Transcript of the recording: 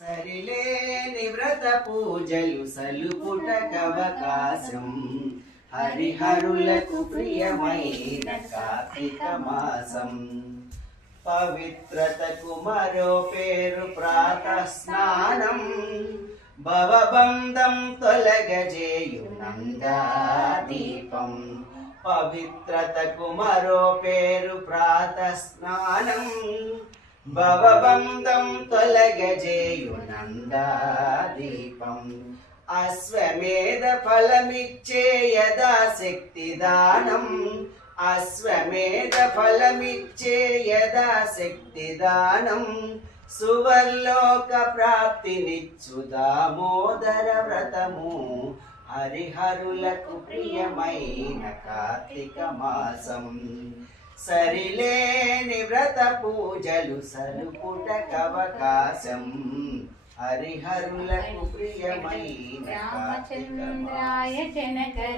సరిలేని వ్రత పూజలు సలుపుటకవకాశం హరిహరులకు ప్రియమైన కార్తీక మాసం. పవిత్రతకు మరో పేరు ప్రాతః స్నానం, భవబంధం తొలగజేయు నందాదీపం. పవిత్రతకు మరో పేరు ప్రాతః స్నానం, భవబంధం తొలగజేయు నందాదీపం. అశ్వమేధ ఫలమిచ్చే యథాశక్తి దానం, అశ్వమేధ ఫలమిచ్చే యథాశక్తి దానం. సువర్లోక ప్రాప్తినిచ్చు దామోదర వ్రతము, హరిహరులకు ప్రియమైన కార్తీక మాసం. సరిలేని వ్రత పూజలు సలుపుటకవకాశం, హరిహరులకు ప్రియమైన కార్తీక మాసం.